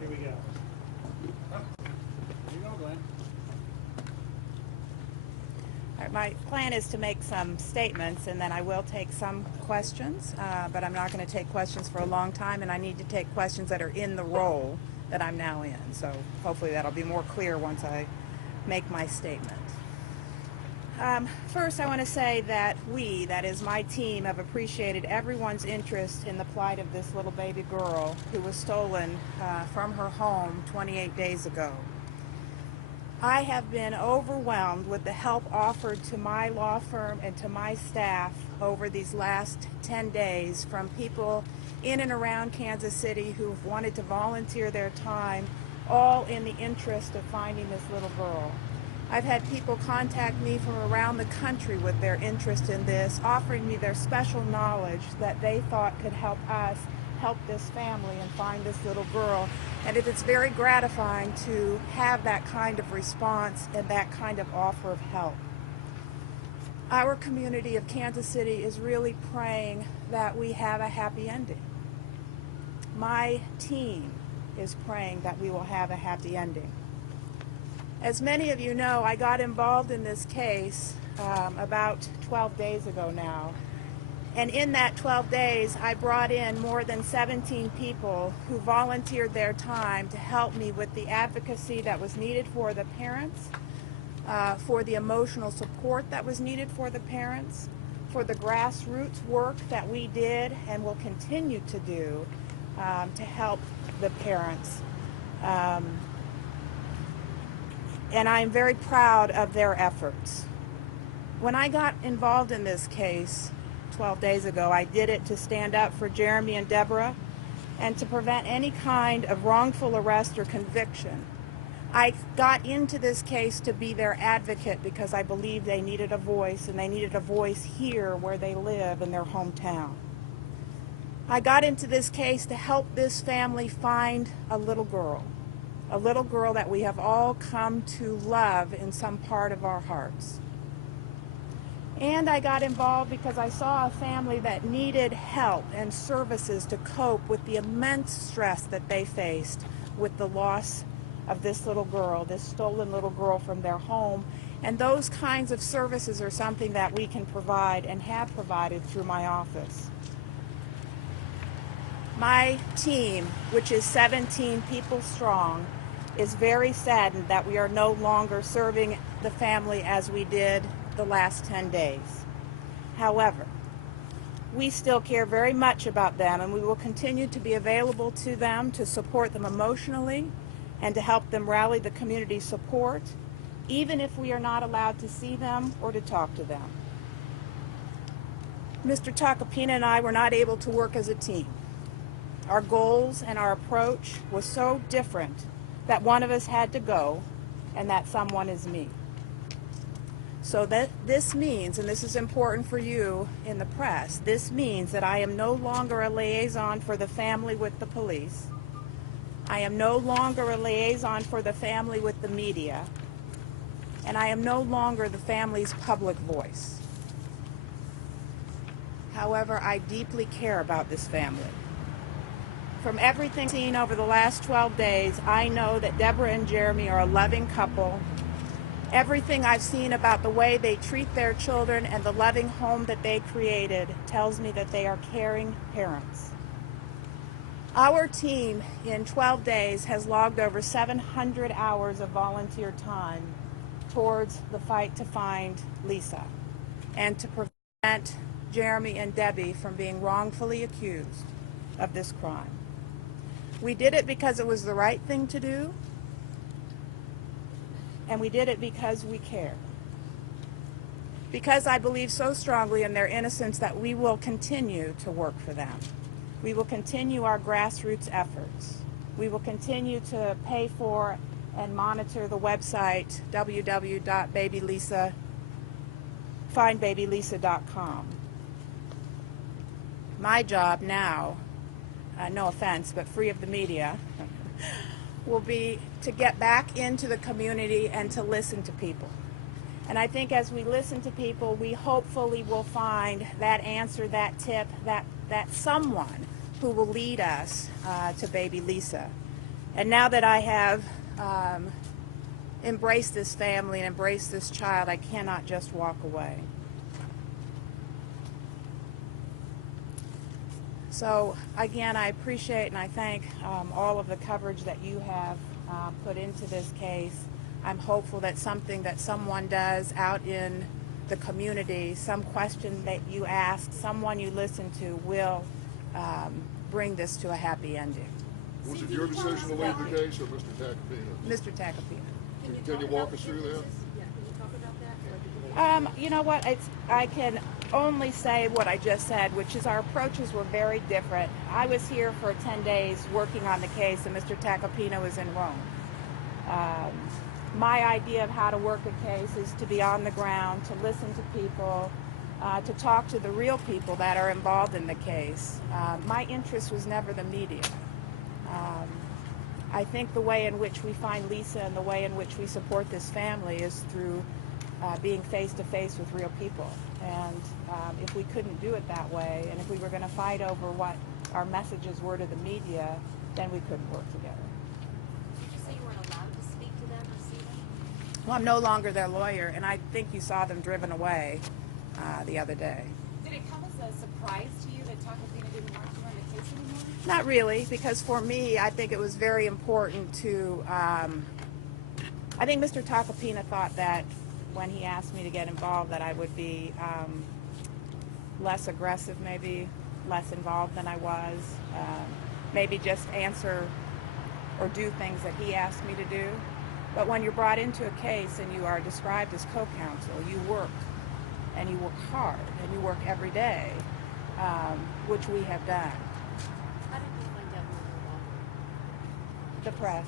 Here we go. Here you go, Glenn. All right, my plan is to make some statements and then I will take some questions, but I'm not going to take questions for a long time, and I need to take questions that are in the role that I'm now in. So hopefully that'll be more clear once I make my statement. First, I want to say that that is my team, have appreciated everyone's interest in the plight of this little baby girl who was stolen from her home 28 days ago. I have been overwhelmed with the help offered to my law firm and to my staff over these last 10 days from people in and around Kansas City who've wanted to volunteer their time, all in the interest of finding this little girl. I've had people contact me from around the country with their interest in this, offering me their special knowledge that they thought could help us help this family and find this little girl. And it is very gratifying to have that kind of response and that kind of offer of help. Our community of Kansas City is really praying that we have a happy ending. My team is praying that we will have a happy ending. As many of you know, I got involved in this case about 12 days ago now. And in that 12 days, I brought in more than 17 people who volunteered their time to help me with the advocacy that was needed for the parents, for the emotional support that was needed for the parents, for the grassroots work that we did and will continue to do to help the parents. And I'm very proud of their efforts. When I got involved in this case 12 days ago, I did it to stand up for Jeremy and Deborah and to prevent any kind of wrongful arrest or conviction. I got into this case to be their advocate because I believed they needed a voice, and they needed a voice here where they live in their hometown. I got into this case to help this family find a little girl that we have all come to love in some part of our hearts. And I got involved because I saw a family that needed help and services to cope with the immense stress that they faced with the loss of this little girl, this stolen little girl from their home. And those kinds of services are something that we can provide and have provided through my office. My team, which is 17 people strong, is very saddened that we are no longer serving the family as we did the last 10 days. However, we still care very much about them, and we will continue to be available to them to support them emotionally and to help them rally the community support, even if we are not allowed to see them or to talk to them. Mr. Takapina and I were not able to work as a team. Our goals and our approach was so different that one of us had to go, and that someone is me. So that this means, and this is important for you in the press, this means that I am no longer a liaison for the family with the police. I am no longer a liaison for the family with the media, and I am no longer the family's public voice. However, I deeply care about this family. From everything seen over the last 12 days, I know that Deborah and Jeremy are a loving couple. Everything I've seen about the way they treat their children and the loving home that they created tells me that they are caring parents. Our team in 12 days has logged over 700 hours of volunteer time towards the fight to find Lisa and to prevent Jeremy and Debbie from being wrongfully accused of this crime. We did it because it was the right thing to do, and we did it because we care. Because I believe so strongly in their innocence that we will continue to work for them. We will continue our grassroots efforts. We will continue to pay for and monitor the website www.findbabylisa.com. My job now, no offense, but free of the media, will be to get back into the community and to listen to people. And I think as we listen to people, we hopefully will find that answer, that tip, that someone who will lead us to baby Lisa. And now that I have embraced this family and embraced this child, I cannot just walk away. So again, I appreciate and I thank all of the coverage that you have put into this case. I'm hopeful that something that someone does out in the community, some question that you ask, someone you listen to will bring this to a happy ending. Was it your decision to leave the case or Mr. Tacopina? Mr. Tacopina. Can you walk us through that? Yeah, can you talk about that? You know what? I can only say what I just said, which is our approaches were very different. I was here for 10 days working on the case, and Mr. Tacopina was in Rome. My idea of how to work a case is to be on the ground, to listen to people, to talk to the real people that are involved in the case. My interest was never the media. I think the way in which we find Lisa and the way in which we support this family is through being face-to-face with real people. And if we couldn't do it that way, and if we were going to fight over what our messages were to the media, then we couldn't work together. Did you say you weren't allowed to speak to them or see them? Well, I'm no longer their lawyer, and I think you saw them driven away the other day. Did it come as a surprise to you that Tacopina didn't want to run the case anymore? Not really, because for me, I think it was very important to, I think Mr. Tacopina thought that when he asked me to get involved that I would be less aggressive, maybe less involved than I was, maybe just answer or do things that he asked me to do. But when you're brought into a case and you are described as co-counsel, you work, and you work hard, and you work every day, which we have done. How did you find out The press.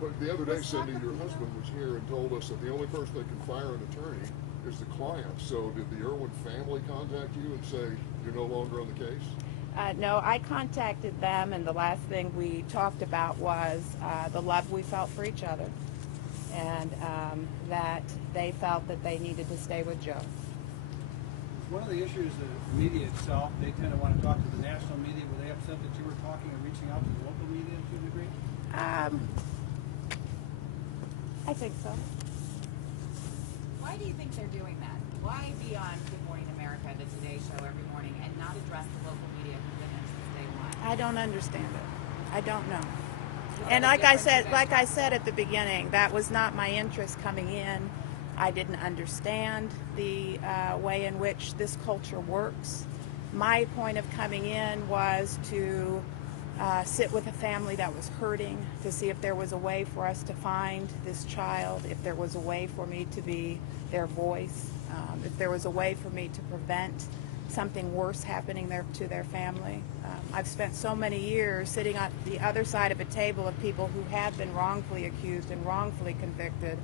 But the other day, Cyndy, your husband was here and told us that the only person that can fire an attorney is the client. So did the Irwin family contact you and say you're no longer on the case? No, I contacted them, and the last thing we talked about was the love we felt for each other, and that they felt that they needed to stay with Joe. One of the issues, the media itself, they tend to want to talk to the national media. Were they upset that you were talking and reaching out to the local media to a degree? I think so. Why do you think they're doing that? Why be on Good Morning America, the Today Show every morning, and not address the local media who've been there since day one? I don't understand it. I don't know. What And are the like I differences said at the beginning, that was not my interest coming in. I didn't understand the way in which this culture works. My point of coming in was to sit with a family that was hurting, to see if there was a way for us to find this child, if there was a way for me to be their voice, if there was a way for me to prevent something worse happening to their family. I've spent so many years sitting on the other side of a table of people who have been wrongfully accused and wrongfully convicted,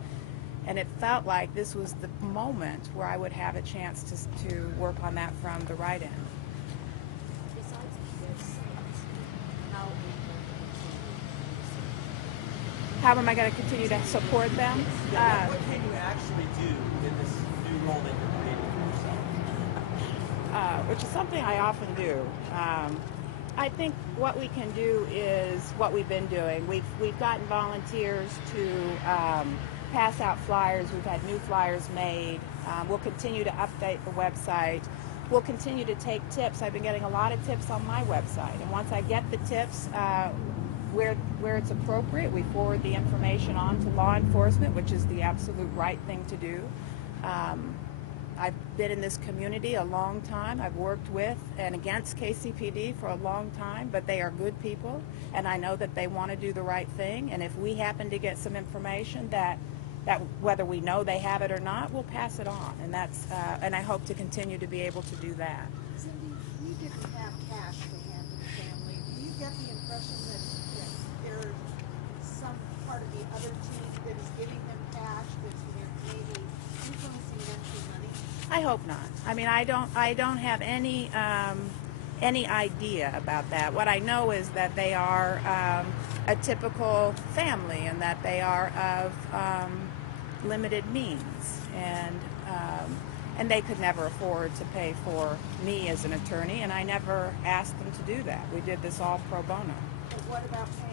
and it felt like this was the moment where I would have a chance to work on that from the right end. Besides their sons, How am I going to continue to support them? What can you actually do in this new role that you're creating for yourself? Which is something I often do. I think what we can do is what we've been doing. We've gotten volunteers to pass out flyers. We've had new flyers made. We'll continue to update the website. We'll continue to take tips. I've been getting a lot of tips on my website, and once I get the tips where it's appropriate, we forward the information on to law enforcement, which is the absolute right thing to do. I've been in this community a long time. I've worked with and against KCPD for a long time, but they are good people, and I know that they want to do the right thing. And if we happen to get some information that whether we know they have it or not, we'll pass it on. And that's and I hope to continue to be able to do that. Cyndy, you didn't have cash to hand to the family. Do you get the impression that there's some part of the other team that is giving them cash, that's maybe influencing them through money? I hope not. I mean, I don't have any idea about that. What I know is that they are a typical family, and that they are of limited means, and they could never afford to pay for me as an attorney, and I never asked them to do that. We did this all pro bono. But what about